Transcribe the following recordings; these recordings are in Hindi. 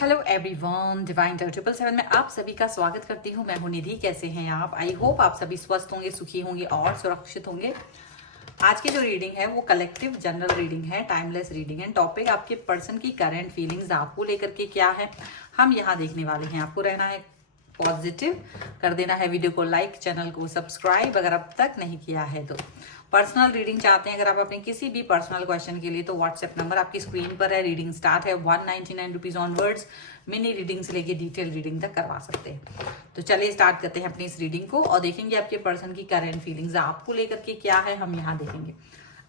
हेलो एवरीवन, डिवाइन 777 में आप सभी का स्वागत करती हूँ। मैं हूँ निधि। कैसे हैं आप? आई होप आप सभी स्वस्थ होंगे, सुखी होंगे और सुरक्षित होंगे। आज की जो रीडिंग है वो कलेक्टिव जनरल रीडिंग है, टाइमलेस रीडिंग है। टॉपिक आपके पर्सन की करंट फीलिंग्स आपको लेकर के क्या है, हम यहाँ देखने वाले हैं। आपको रहना है पॉजिटिव, कर देना है वीडियो को लाइक, चैनल को सब्सक्राइब अगर अब तक नहीं किया है तो। पर्सनल रीडिंग चाहते हैं अगर आप अपने किसी भी पर्सनल क्वेश्चन के लिए, तो व्हाट्सएप नंबर आपकी स्क्रीन पर है। रीडिंग स्टार्ट है 199 रुपीज ऑनवर्ड्स। मिनी रीडिंग से लेके डिटेल रीडिंग तक करवा सकते हैं। तो चलिए स्टार्ट करते हैं अपनी इस रीडिंग को और देखेंगे आपके पर्सन की करंट फीलिंग्स आपको लेकर के क्या है, हम यहाँ देखेंगे।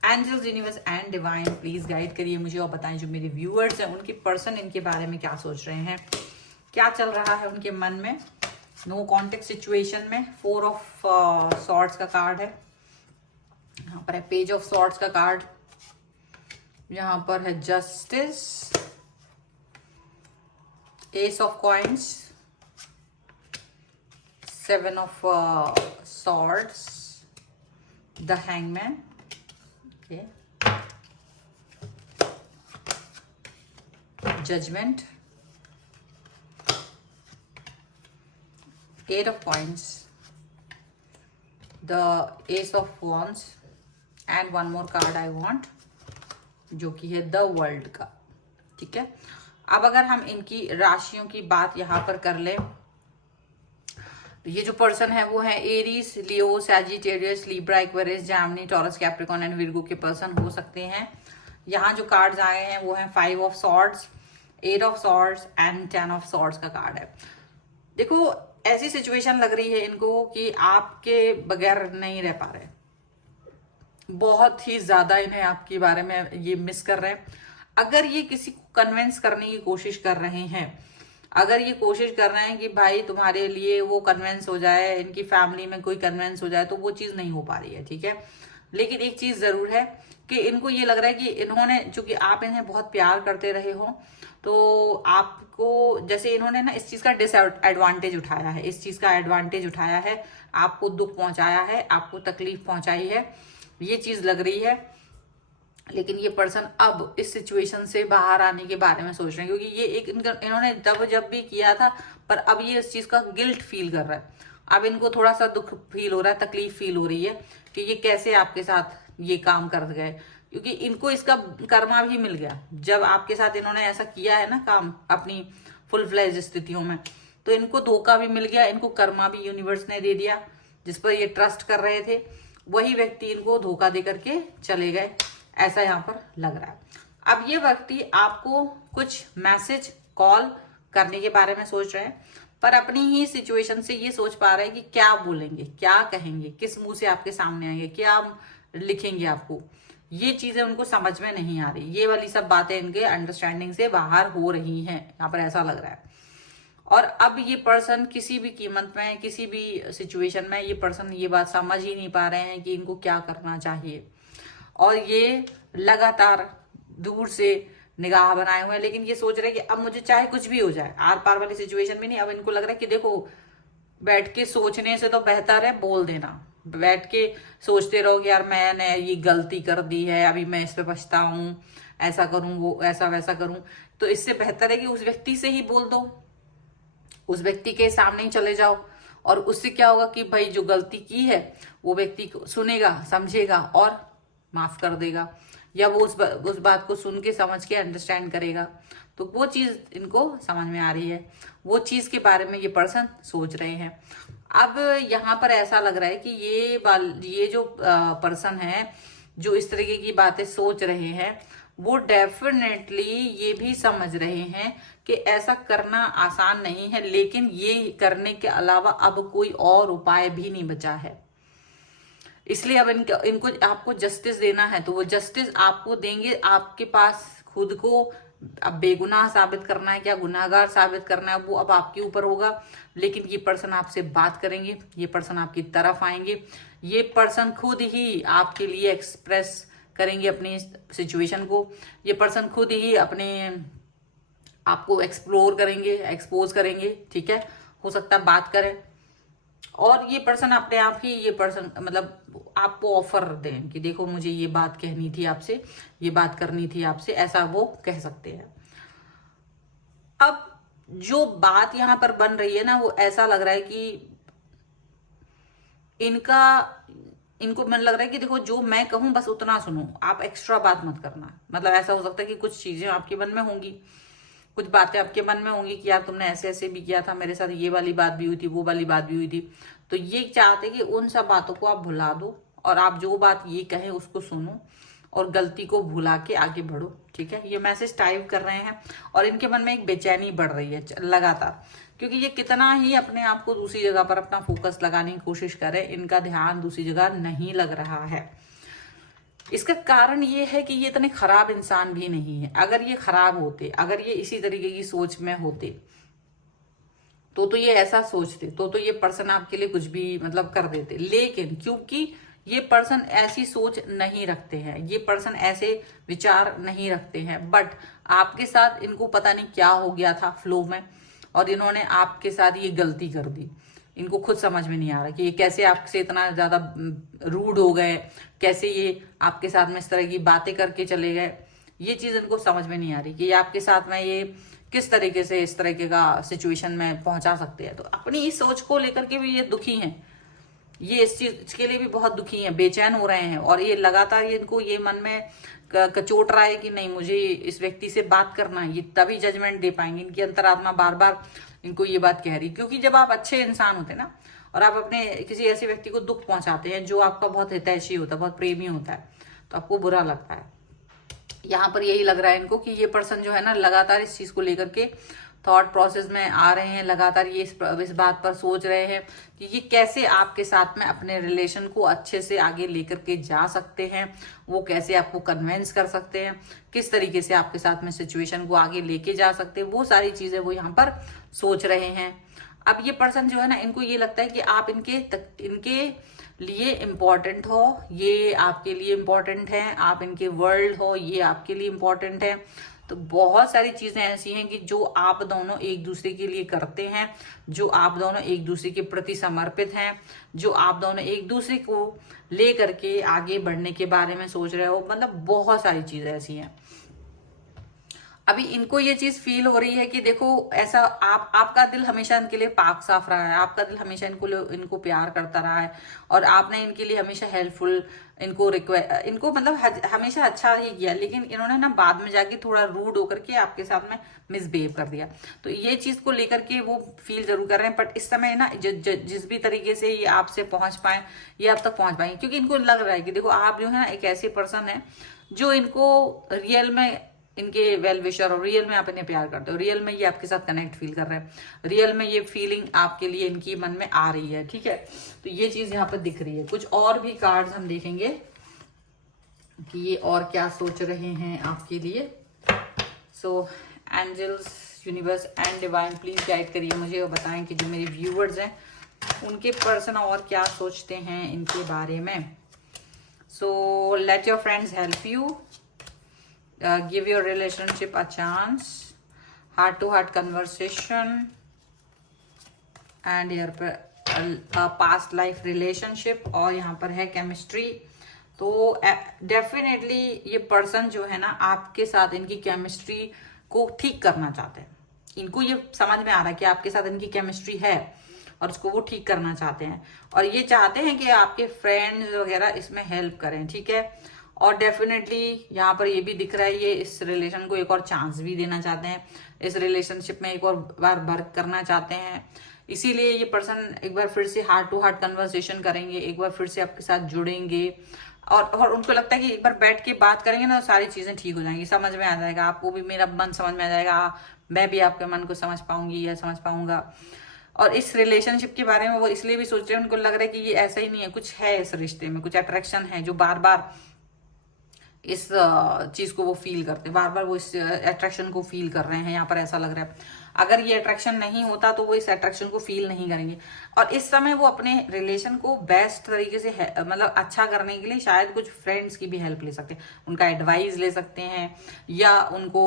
Angels, universe and divine please guide करिए मुझे और बताएं जो मेरे व्यूअर्स हैं उनके पर्सन इनके बारे में क्या सोच रहे हैं, क्या चल रहा है उनके मन में। नो कॉन्टेक्ट सिचुएशन में 4 ऑफ सॉर्ड्स का कार्ड है, यहाँ पर है पेज ऑफ सॉर्ड्स का कार्ड, यहाँ पर है justice, ace of coins, 7 of swords, the hangman, okay, judgement, 8 of coins, the ace of wands and one more card I want जो कि है द वर्ल्ड का। ठीक है, अब अगर हम इनकी राशियों की बात यहाँ पर कर ले, ये जो पर्सन है वो है Aries, Leo, Sagittarius, Libra, Aquarius, Jaimini, taurus, Capricorn and Virgo के पर्सन हो सकते हैं। यहाँ जो कार्ड्स आए हैं वो हैं 5 of swords, 8 of swords and 10 of swords का कार्ड है। देखो, ऐसी सिचुएशन लग रही है इनको कि आपके बगैर नहीं रह पा रहे, बहुत ही ज्यादा इन्हें आपके बारे में ये मिस कर रहे हैं। अगर ये किसी को कन्विंस करने की कोशिश कर रहे हैं, अगर ये कोशिश कर रहे हैं कि भाई तुम्हारे लिए वो कन्विंस हो जाए, इनकी फैमिली में कोई कन्विंस हो जाए, तो वो चीज नहीं हो पा रही है। ठीक है, लेकिन एक चीज जरूर है कि इनको ये लग रहा है कि इन्होंने, चूंकि आप इन्हें बहुत प्यार करते रहे हो, तो आपको जैसे इन्होंने ना इस चीज का डिसएडवांटेज उठाया है, इस चीज का एडवांटेज उठाया है, आपको दुख पहुंचाया है, आपको तकलीफ पहुंचाई है, ये चीज लग रही है। लेकिन ये पर्सन अब इस सिचुएशन से बाहर आने के बारे में सोच रहे हैं, क्योंकि ये एक इन्होंने जब भी किया था, पर अब ये इस चीज का गिल्ट फील कर रहा है। अब इनको थोड़ा सा दुख फील हो रहा है, तकलीफ फील हो रही है कि ये कैसे आपके साथ ये काम कर गए, क्योंकि इनको इसका कर्मा भी मिल गया। जब आपके साथ इन्होंने ऐसा किया है ना काम अपनी फुल फ्लेज स्थितियों में, तो इनको धोखा भी मिल गया, इनको कर्मा भी यूनिवर्स ने दे दिया। जिस पर ये ट्रस्ट कर रहे थे वही व्यक्ति इनको धोखा दे करके चले गए, ऐसा यहाँ पर लग रहा है। अब ये व्यक्ति आपको कुछ मैसेज, कॉल करने के बारे में सोच रहे हैं, पर अपनी ही सिचुएशन से ये सोच पा रहे हैं कि क्या बोलेंगे, क्या कहेंगे, किस मुंह से आपके सामने आएंगे, क्या लिखेंगे आपको, ये चीजें उनको समझ में नहीं आ रही। ये वाली सब बातें इनके अंडरस्टैंडिंग से बाहर हो रही हैं, यहाँ पर ऐसा लग रहा है। और अब ये पर्सन किसी भी कीमत में, किसी भी सिचुएशन में, ये पर्सन ये बात समझ ही नहीं पा रहे हैं कि इनको क्या करना चाहिए, और ये लगातार दूर से निगाह बनाए हुए हैं। लेकिन ये सोच रहे हैं कि अब मुझे चाहे कुछ भी हो जाए, आर पार वाली सिचुएशन में नहीं, अब इनको लग रहा है कि देखो, बैठ के सोचने से तो बेहतर है बोल देना। बैठ के सोचते रहो कि यार मैंने ये गलती कर दी है, अभी मैं इस पे पछताऊं, ऐसा करूं, वो ऐसा वैसा करूं, तो इससे बेहतर है कि उस व्यक्ति से ही बोल दो, उस व्यक्ति के सामने ही चले जाओ। और उससे क्या होगा कि भाई जो गलती की है वो व्यक्ति सुनेगा, समझेगा और माफ कर देगा, या वो उस बात को सुन के, समझ के अंडरस्टैंड करेगा। तो वो चीज इनको समझ में आ रही है, वो चीज के बारे में ये पर्सन सोच रहे हैं। अब यहाँ पर ऐसा लग रहा है कि ये जो पर्सन है जो इस तरीके की बातें सोच रहे हैं, वो डेफिनेटली ये भी समझ रहे हैं कि ऐसा करना आसान नहीं है, लेकिन ये करने के अलावा अब कोई और उपाय भी नहीं बचा है। इसलिए अब इनको आपको जस्टिस देना है, तो वो जस्टिस आपको देंगे। आपके पास खुद को अब बेगुनाह साबित करना है, क्या गुनाहगार साबित करना है, वो अब आपके ऊपर होगा। लेकिन ये पर्सन आपसे बात करेंगे, ये पर्सन आपकी तरफ आएंगे, ये पर्सन खुद ही आपके लिए एक्सप्रेस करेंगे अपनी सिचुएशन को, ये पर्सन खुद ही अपने आपको एक्सप्लोर करेंगे, एक्सपोज करेंगे। ठीक है, हो सकता है बात करें, और ये पर्सन अपने आप ही, ये पर्सन मतलब आपको ऑफर दें कि देखो मुझे ये बात कहनी थी आपसे, ये बात करनी थी आपसे, ऐसा वो कह सकते हैं। अब जो बात यहाँ पर बन रही है ना, वो ऐसा लग रहा है कि इनको मन लग रहा है कि देखो जो मैं कहूं बस उतना सुनो, आप एक्स्ट्रा बात मत करना। मतलब ऐसा हो सकता है कि कुछ चीजें आपके मन में होंगी, कुछ बातें आपके मन में होंगी कि यार तुमने ऐसे ऐसे भी किया था मेरे साथ, ये वाली बात भी हुई थी, वो वाली बात भी हुई थी। तो ये चाहते कि उन सब बातों को आप भुला दो और आप जो बात ये कहें उसको सुनो और गलती को भुला के आगे बढ़ो। ठीक है, ये मैसेज टाइप कर रहे हैं और इनके मन में एक बेचैनी बढ़ रही है लगातार, क्योंकि ये कितना ही अपने आप को दूसरी जगह पर अपना फोकस लगाने की कोशिश करें, इनका ध्यान दूसरी जगह नहीं लग रहा है। इसका कारण ये है कि ये इतने खराब इंसान भी नहीं है। अगर ये खराब होते, अगर ये इसी तरीके की सोच में होते तो ये ऐसा सोचते तो ये पर्सन आपके लिए कुछ भी मतलब कर देते। लेकिन क्योंकि ये पर्सन ऐसी सोच नहीं रखते हैं, ये पर्सन ऐसे विचार नहीं रखते हैं, बट आपके साथ इनको पता नहीं क्या हो गया था फ्लो में और इन्होंने आपके साथ ये गलती कर दी। इनको खुद समझ में नहीं आ रहा कि ये कैसे आपसे इतना ज्यादा रूड हो गए, कैसे ये आपके साथ में इस तरह की बातें करके चले गए। ये चीज इनको समझ में नहीं आ रही कि ये आपके साथ में ये किस तरीके से इस तरीके का सिचुएशन में पहुंचा सकते हैं। तो अपनी इस सोच को लेकर के भी ये दुखी हैं, ये इस चीज के लिए भी बहुत दुखी हैं, बेचैन हो रहे हैं और ये लगातार ये इनको ये मन में कचोट रहा है कि नहीं मुझे इस व्यक्ति से बात करना है, ये तभी जजमेंट दे पाएंगे। इनकी अंतरात्मा बार बार इनको ये बात कह रही, क्योंकि जब आप अच्छे इंसान होते हैं ना और आप अपने किसी ऐसे व्यक्ति को दुख पहुंचाते हैं जो आपका बहुत हितैषी होता है, बहुत प्रेमी होता है, तो आपको बुरा लगता है। यहाँ पर यही लग रहा है इनको कि ये पर्सन जो है ना लगातार इस चीज को लेकर के थॉट प्रोसेस में आ रहे हैं, लगातार ये इस बात पर सोच रहे हैं कि ये कैसे आपके साथ में अपने रिलेशन को अच्छे से आगे लेकर के जा सकते हैं, वो कैसे आपको कन्विंस कर सकते हैं, किस तरीके से आपके साथ में सिचुएशन को आगे लेके जा सकते हैं, वो सारी चीजें वो यहाँ पर सोच रहे हैं। अब ये पर्सन जो है ना, इनको ये लगता है कि आप इनके लिए इम्पोर्टेंट हो, ये आपके लिए इम्पोर्टेंट है, आप इनके वर्ल्ड हो, ये आपके लिए इम्पोर्टेंट है। तो बहुत सारी चीजें ऐसी हैं कि जो आप दोनों एक दूसरे के लिए करते हैं, जो आप दोनों एक दूसरे के प्रति समर्पित हैं, जो आप दोनों एक दूसरे को ले करके आगे बढ़ने के बारे में सोच रहे हो। मतलब बहुत सारी चीजें ऐसी हैं। अभी इनको ये चीज फील हो रही है कि देखो ऐसा आपका दिल हमेशा इनके लिए पाक साफ रहा है, आपका दिल हमेशा इनको प्यार करता रहा है और आपने इनके लिए हमेशा हेल्पफुल इनको मतलब हमेशा अच्छा ही किया। लेकिन इन्होंने ना बाद में जाके थोड़ा रूड होकर के आपके साथ में मिसबिहेव कर दिया। तो ये चीज को लेकर के वो फील जरूर कर रहे हैं, बट इस समय ना जिस भी तरीके से ये आपसे पहुंच पाए, ये आप तक पहुंच पाएंगे, क्योंकि इनको लग रहा है कि देखो आप जो है ना एक ऐसे पर्सन है जो इनको रियल में इनके वेल विशर और रियल में आप इन्हें प्यार करते हो, रियल में ये आपके साथ कनेक्ट फील कर रहे हैं, रियल में ये फीलिंग आपके लिए इनकी मन में आ रही है। ठीक है, तो ये चीज यहाँ पर दिख रही है। कुछ और भी कार्ड्स हम देखेंगे कि ये और क्या सोच रहे हैं आपके लिए। So angels, universe and divine please guide करिए मुझे और बताएं कि जो मेरे व्यूवर्स हैं उनके पर्सन और क्या सोचते हैं इनके बारे में। So let your friends help you, give your relationship a chance, heart to heart conversation and here पर past life relationship और यहाँ पर है chemistry। तो डेफिनेटली ये पर्सन जो है ना आपके साथ इनकी केमिस्ट्री को ठीक करना चाहते हैं। इनको ये समझ में आ रहा है कि आपके साथ इनकी केमिस्ट्री है और उसको वो ठीक करना चाहते हैं और ये चाहते हैं कि आपके फ्रेंड्स वगैरह इसमें हेल्प करें। ठीक है, और डेफिनेटली यहाँ पर ये भी दिख रहा है ये इस रिलेशन को एक और चांस भी देना चाहते हैं, इस रिलेशनशिप में एक और बार वर्क करना चाहते हैं। इसीलिए ये पर्सन एक बार फिर से हार्ट टू हार्ट कन्वर्सेशन करेंगे, एक बार फिर से आपके साथ जुड़ेंगे और उनको लगता है कि एक बार बैठ के बात करेंगे ना तो सारी चीजें ठीक हो जाएंगी, समझ में आ जाएगा, आपको भी मेरा मन समझ में आ जाएगा, मैं भी आपके मन को समझ पाऊंगी या समझ पाऊंगा। और इस रिलेशनशिप के बारे में वो इसलिए भी सोच रहे हैं, उनको लग रहा है कि ये ऐसा ही नहीं है, कुछ है इस रिश्ते में, कुछ अट्रैक्शन है जो बार बार इस चीज को वो फील करते हैं, बार बार वो इस अट्रैक्शन को फील कर रहे हैं। यहाँ पर ऐसा लग रहा है अगर ये अट्रैक्शन नहीं होता तो वो इस अट्रैक्शन को फील नहीं करेंगे और इस समय वो अपने रिलेशन को बेस्ट तरीके से मतलब अच्छा करने के लिए शायद कुछ फ्रेंड्स की भी हेल्प ले सकते हैं, उनका एडवाइस ले सकते हैं या उनको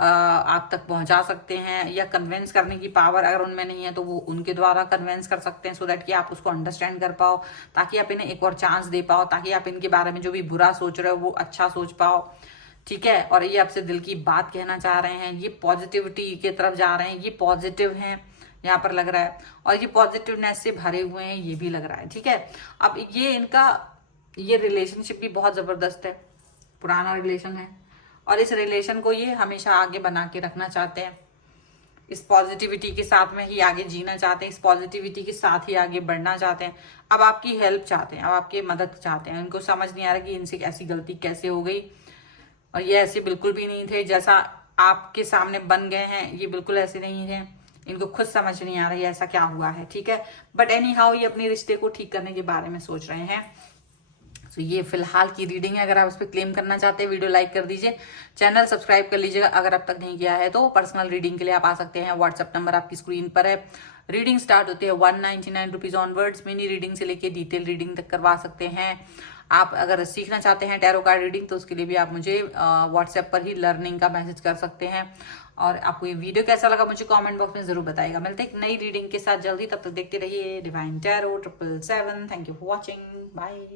आप तक पहुंचा सकते हैं या कन्विंस करने की पावर अगर उनमें नहीं है तो वो उनके द्वारा कन्विंस कर सकते हैं, सो दैट कि आप उसको अंडरस्टैंड कर पाओ, ताकि आप इन्हें एक और चांस दे पाओ, ताकि आप इनके बारे में जो भी बुरा सोच रहे हो वो अच्छा सोच पाओ। ठीक है, और ये आपसे दिल की बात कहना चाह रहे हैं, ये पॉजिटिविटी की तरफ जा रहे हैं, ये पॉजिटिव हैं यहाँ पर लग रहा है, और ये पॉजिटिवनेस से भरे हुए हैं, ये भी लग रहा है। ठीक है, अब ये इनका ये रिलेशनशिप भी बहुत जबरदस्त है, पुराना रिलेशन है, और इस रिलेशन को ये हमेशा आगे बना के रखना चाहते हैं, इस पॉजिटिविटी के साथ में ही आगे जीना चाहते हैं, इस पॉजिटिविटी के साथ ही आगे बढ़ना चाहते हैं। अब आपकी हेल्प चाहते हैं, अब आपकी मदद चाहते हैं, इनको समझ नहीं आ रहा कि इनसे ऐसी गलती कैसे हो गई, और ये ऐसे बिल्कुल भी नहीं थे जैसा आपके सामने बन गए हैं, ये बिल्कुल ऐसे नहीं है, इनको खुद समझ नहीं आ रही है ऐसा क्या हुआ है। ठीक है, बट एनी हाउ ये अपने रिश्ते को ठीक करने के बारे में सोच रहे हैं। तो ये फिलहाल की रीडिंग है, अगर आप उस पर क्लेम करना चाहते हैं वीडियो लाइक कर दीजिए, चैनल सब्सक्राइब कर लीजिएगा अगर अब तक नहीं किया है तो। पर्सनल रीडिंग के लिए आप आ सकते हैं, व्हाट्सएप नंबर आपकी स्क्रीन पर है। रीडिंग स्टार्ट होती है 199 रुपीज ऑनवर्ड्स, मिनी रीडिंग से लेके डिटेल रीडिंग तक करवा सकते हैं। आप अगर सीखना चाहते हैं टैरो कार्ड रीडिंग तो उसके लिए भी आप मुझे व्हाट्सएप पर ही लर्निंग का मैसेज कर सकते हैं। और आपको ये वीडियो कैसा लगा मुझे कमेंट बॉक्स में जरूर बताइएगा। मिलते हैं एक नई रीडिंग के साथ जल्दी, तब तक देखते रहिए divine tarot 777। Thank you for watching, bye.